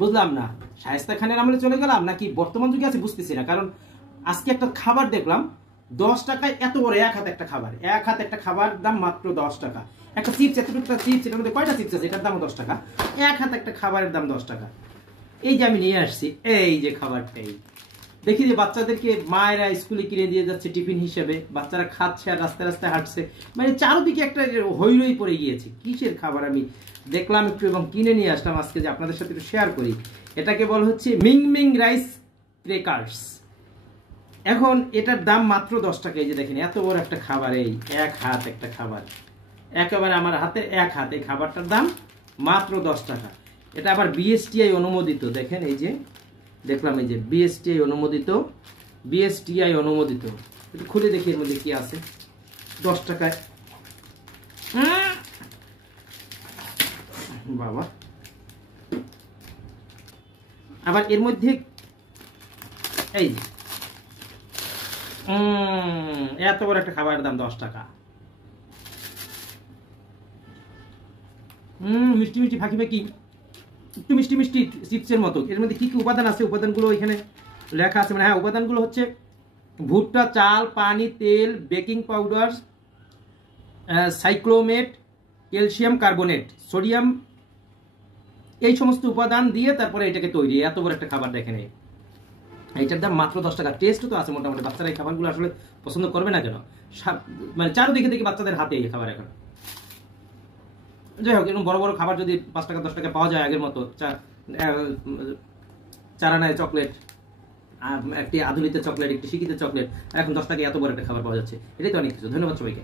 বুঝলাম না শায়েস্তা খানের আমলে চলে গেলাম নাকি বর্তমান যুগে আছে বুঝতেছি না। কারণ আজকে একটা খাবার দেখলাম 10 টাকায়, এত বড় এক হাত একটা খাবার, এক হাত একটা খাবার দাম মাত্র 10 টাকা। একটা চিপস, এতটুকু চিপস, এটার মধ্যে কয়টা চিপস আছে, এটার দাম 10 টাকা। এক হাত একটা খাবারের দাম 10 টাকা। এই যে আমি নিয়ে আসছি এই যে খাবারটাই, দেখি যে বাচ্চাদেরকে মায়েরা স্কুলে কিনে দিয়ে যাচ্ছে টিফিন হিসেবে, বাচ্চারা খাচ্ছে আর রাস্তায় রাস্তায় হাঁটছে, মানে চারদিকে একটা হইরই পড়ে গিয়েছে। কিসের খাবার আমি দেখলাম একটু এবং কিনে নিয়ে আসলাম আজকে যে আপনাদের সাথে একটু শেয়ার করি। এটাকে বলা হচ্ছে মিং রাইস ক্রেকার্স। এখন এটার দাম মাত্র 10 টাকা। এই যে দেখেন এত বড় একটা খাবার, এই এক হাত একটা খাবার, একেবারে আমার হাতের এক হাত, এই খাবারটার দাম মাত্র 10 টাকা। এটা আবার বিএসটিআই অনুমোদিত। দেখেন এই যে দেখলাম, এই যে বিএসটিআই অনুমোদিত, বিএসটিআই অনুমোদিত। একটু খুলে দেখি এর মধ্যে কি আছে। 10 টাকায় বাবা, আবার এর মধ্যে এই এত বড় একটা খাবারের দাম 10 টাকা। মিষ্টি মিষ্টি ফাঁকি ফাঁকি, একটু মিষ্টি মিষ্টি চিপসের মতো। এর মধ্যে কি কি উপাদান আছে, উপাদানগুলো এখানে লেখা আছে। মানে হ্যাঁ, উপাদানগুলো হচ্ছে ভুট্টা, চাল, পানি, তেল, baking powder, সাইক্লোমেট, calcium carbonate, sodium, এই সমস্ত উপাদান দিয়ে তারপরে এটাকে তৈরি। এত বড় একটা খাবার দেখেন, এইটার দাম মাত্র 10 টাকা। টেস্টও তো আছে মোটামুটি। বাচ্চারা এই খাবারগুলো আসলে পছন্দ করবে না কেন? মানে চারদিকে দেখি বাচ্চাদের হাতে এই খাবার এখন। যাই হোক, এরকম বড় বড় খাবার যদি 5 টাকা 10 টাকা পাওয়া যায় আগের মতো, চারানায় চকলেট, একটি আধুনিতে চকলেট, একটি শিকিতে চকলেট, এখন 10 টাকা এত বড় একটা খাবার পাওয়া যাচ্ছে, এটাই তো অনেক কিছু। ধন্যবাদ সবাইকে।